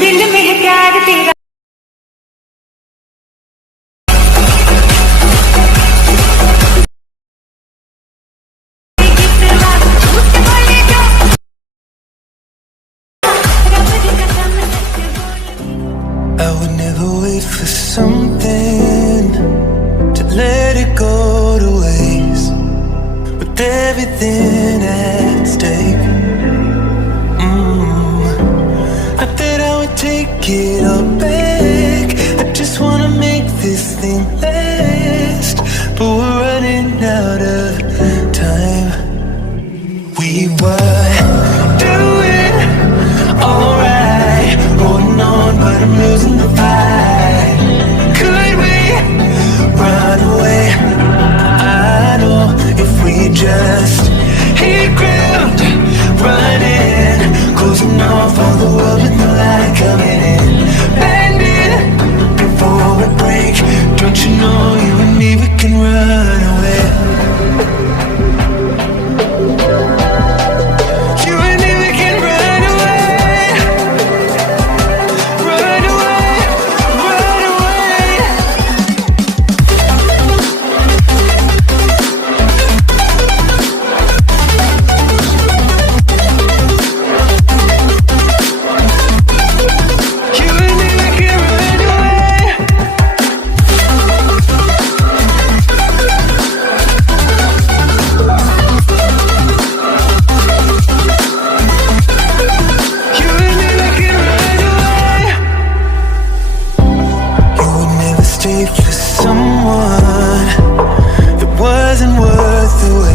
दिल में है प्यार तेरा I would never wait for something to let it go to waste. With everything at stake, not that I would take it all back. I just wanna make this thing last. But we're running out of time. We were doing alright, holding on, but I'm losing the fight. Could we run away? I know if we just hit ground, running, closing off all the world with the light coming in. Bend it before we break. Don't you know you and me, we can run away. You and me, we can run away. Run away, run away. You and me, we can run away. You and me, we can run away. You would never stay for someone that wasn't worth the wait.